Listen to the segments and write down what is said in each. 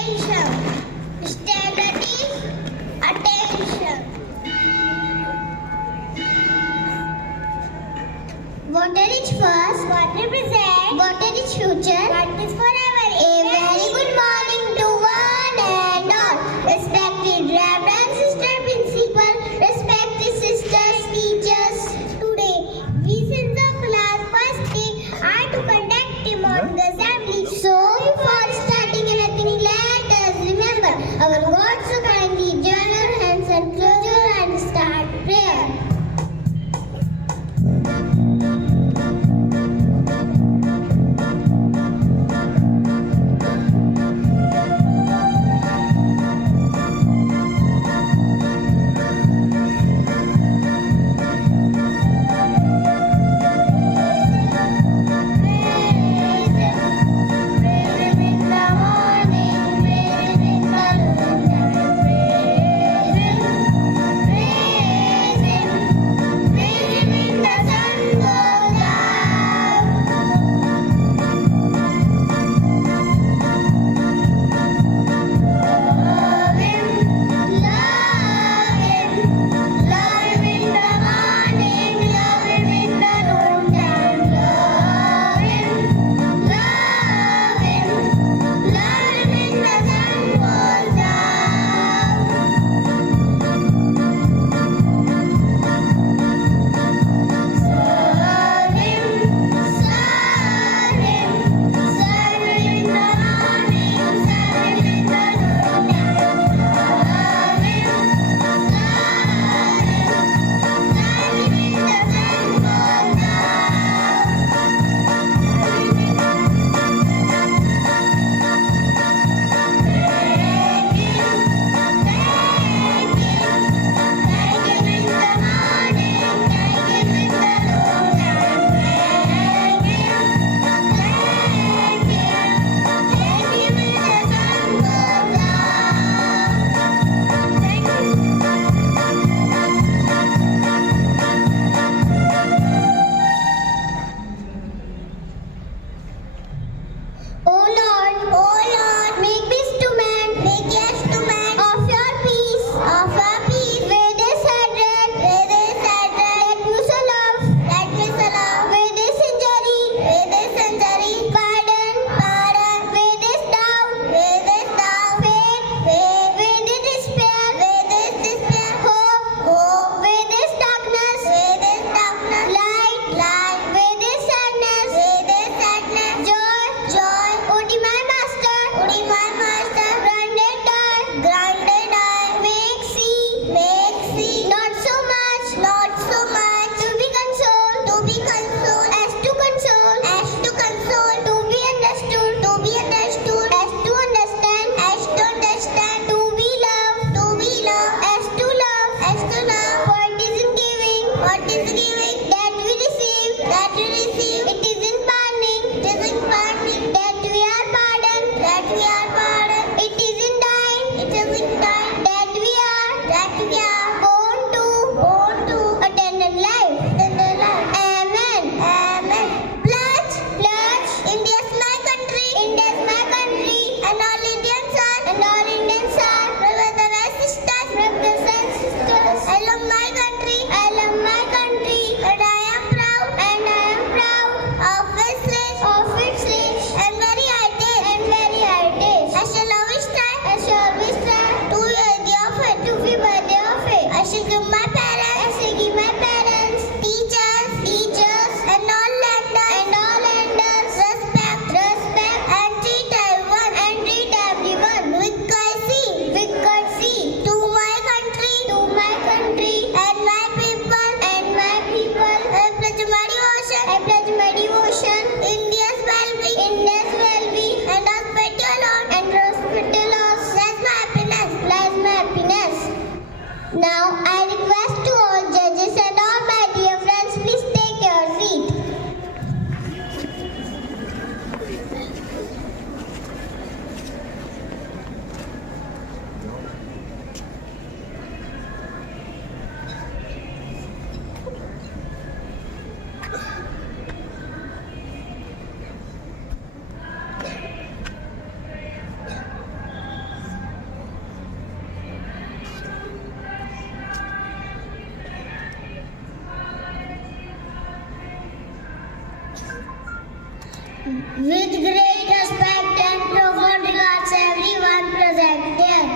Attention. Sterility. Attention. Water is first. Water present. Water is future. What is forever. A very good morning to one and all. Respected Reverend Sister Principal. Respected sisters, teachers. Today, we since the class first day are to conduct a morning assembly. So, before starting anything, let us remember our God so kindly join our hands and close your eyes and start prayer. With great respect and profound regards, everyone present here.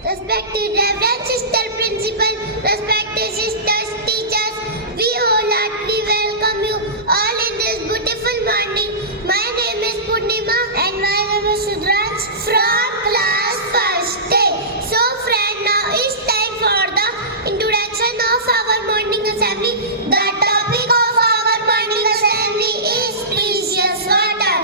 Respected Reverend Sister Principal, respected sisters, teachers, we wholeheartedly welcome you all in this beautiful morning. My name is Purnima and my name is Sudranj from class first day. So friend, now it's time for the introduction of our morning assembly. The topic of our morning assembly is precious water.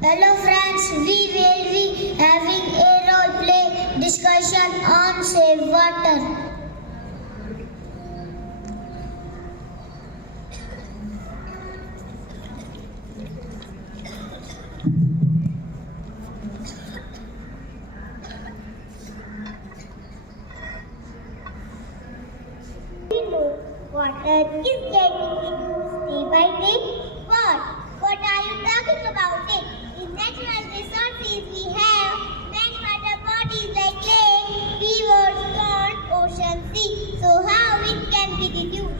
Hello friends, we will be having a role play discussion on safe water. We know water is getting reduced day by day. What are you talking about it? In natural resources we have many water bodies like lake, rivers, pond, ocean, sea. So how it can be reduced?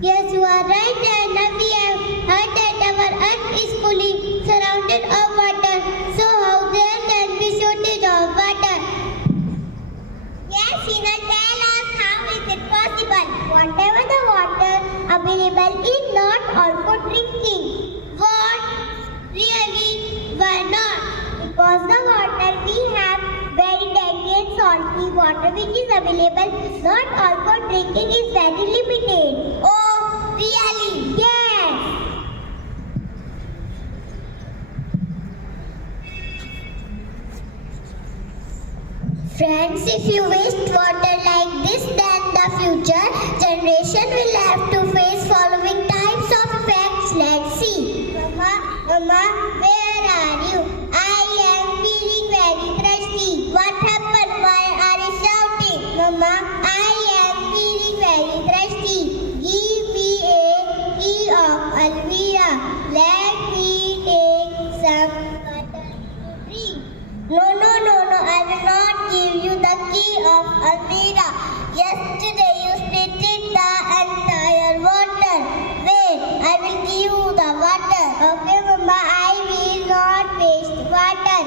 Yes, you are right, and we have heard that our earth is fully surrounded of water. So how there can be shortage of water? Yes, Hina, tell us how is it possible? Whatever the water available is not all for drinking. What? Really? Why not? Because the water we have very dirty and salty water which is available, not all for drinking is very limited. Oh, really? Yes. Friends, if you waste water like this, then the future generation will have to face following types of effects. Let's see. Mama, where are you? I am feeling very thirsty. What happened? Why are you shouting? Mama, I am feeling very thirsty. Give me a key of Alvira. Let me take some water to drink. No, I will not give you the key of Alvira. Yesterday you split the entire water. Wait, I will give you the water. Okay, Mama, I will not waste water.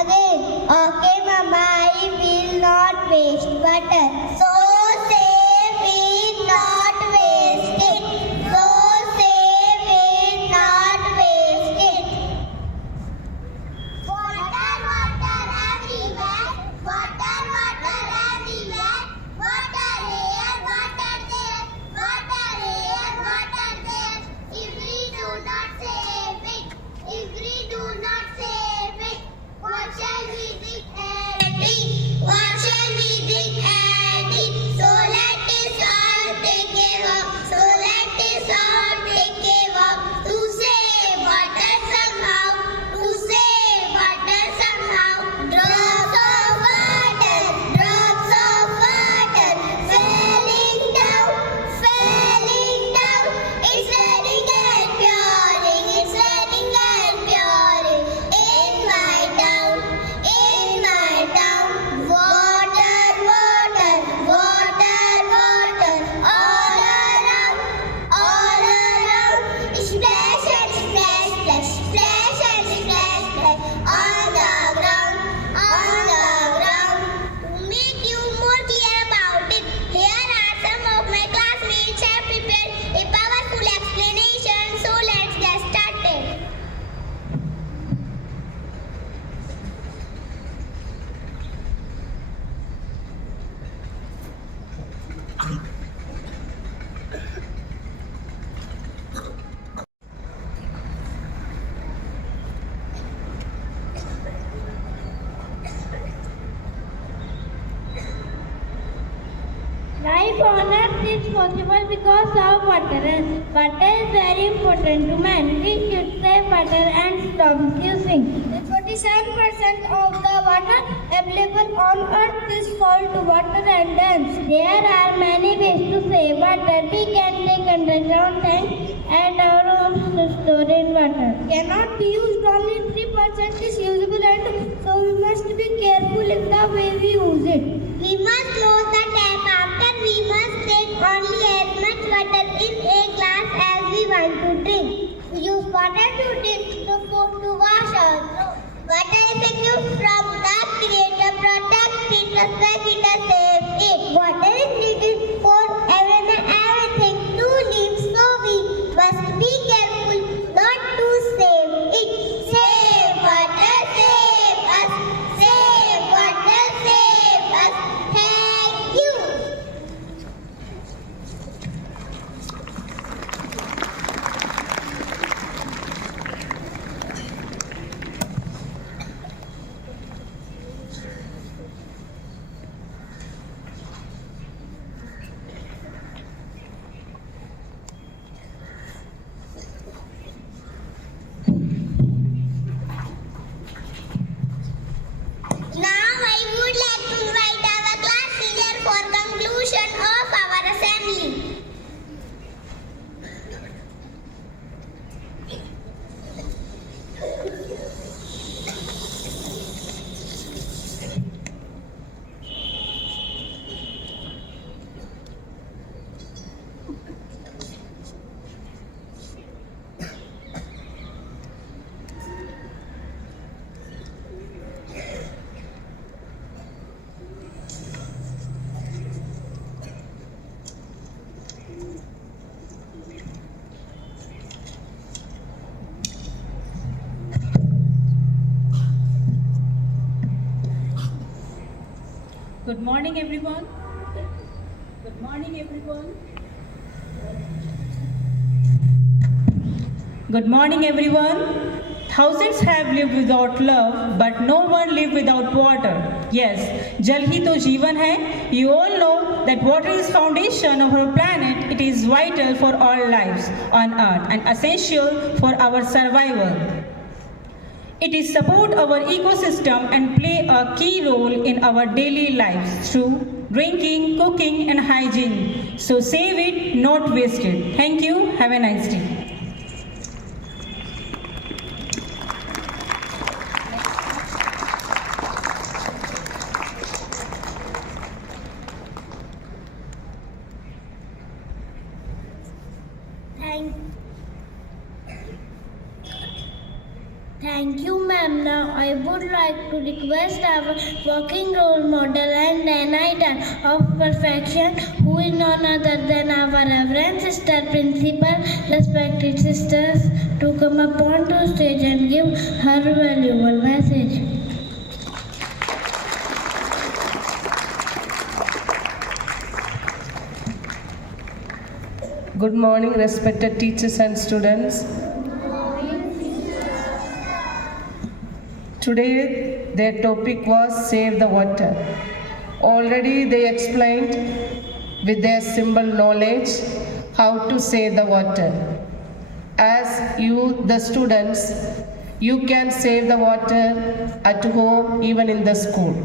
Again, okay, Mama, I will not waste water. So say we not waste it. So say we not waste it. Water everywhere. Water everywhere. Water here, water there. Water here, water there. If we do not save it, if we do not save it, what shall we drink and eat? What shall we drink and eat? So let us all take a walk. So let us all take a walk to save water somehow. To save water somehow. Drops of water, falling down, falling down. It's running and pouring, it's running and pouring. In my town, water, water, water, water. All around, splash and splash, splash, splash and splash, splash. On the ground, on the ground. To make you more clear about it, here are some of my classmates have prepared a powerful explanation. So let's get started. Life on earth is possible because of water. Water is very important friend to man. We should save water and stop misusing. 47% of the water available on earth is salt water and dams. There are many ways to save water. We can take underground tanks and our homes to store in water. Cannot be used, only 3% is usable, and so we must be careful in the way we use it. We must close the tap after. We must take only as much water in a glass as we want to drink. We use water to drink, to food, to wash our clothes. Water is a gift from the Creator. Protect it, respect it, and save it. Water is needed for everything to live, so we must be careful not to save it. Save water, save us. Save water, save us. Thank you. Now I would like to invite our class leader for conclusion of our assembly. Good morning, everyone. Good morning, everyone. Good morning, everyone. Thousands have lived without love, but no one lived without water. Yes, jal hi to jeevan hai. You all know that water is foundation of our planet. It is vital for all lives on earth and essential for our survival. It is support our ecosystem and play a key role in our daily lives through drinking, cooking and hygiene. So save it, not waste it. Thank you. Have a nice day. Thank you, ma'am. Now I would like to request our working role model and an idol of perfection, who is none other than our Reverend Sister Principal, respected sisters, to come upon to stage and give her valuable message. Good morning, respected teachers and students. Today, their topic was Save the Water. Already they explained with their simple knowledge how to save the water. As you, the students, you can save the water at home, even in the school.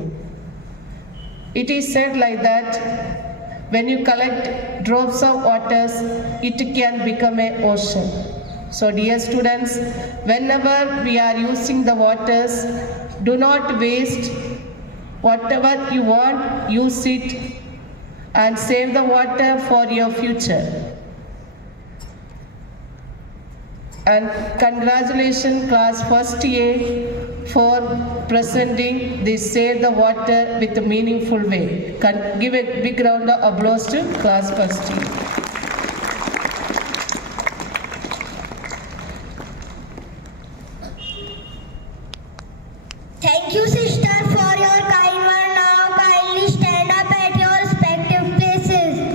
It is said like that, when you collect drops of water, it can become an ocean. So dear students, whenever we are using the waters, do not waste. Whatever you want, use it and save the water for your future. And congratulations class first A for presenting this Save the Water with a meaningful way. Give a big round of applause to class first A. Thank you, sister, for your kind word. Now kindly stand up at your respective places.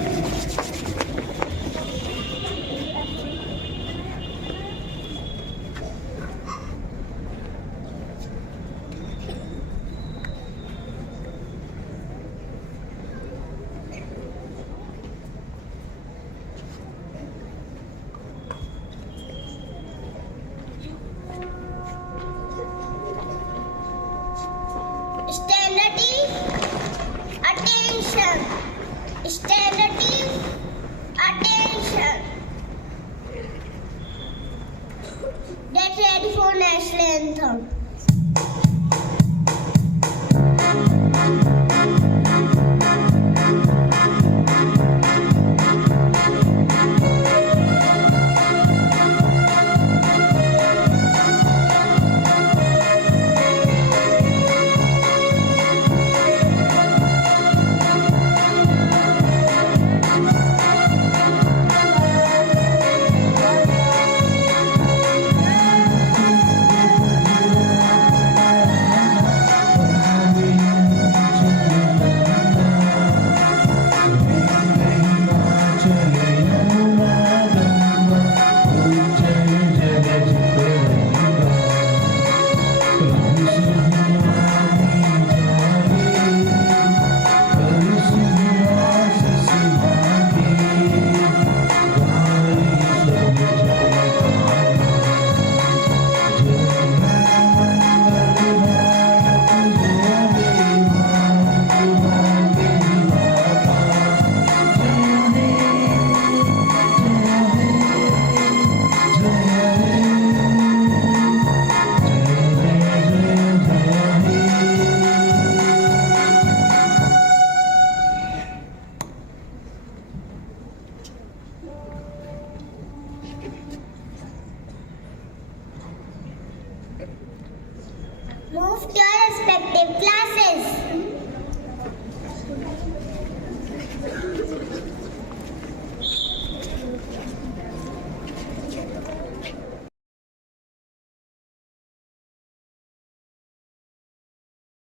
Get ready for national anthem. Move to your respective classes.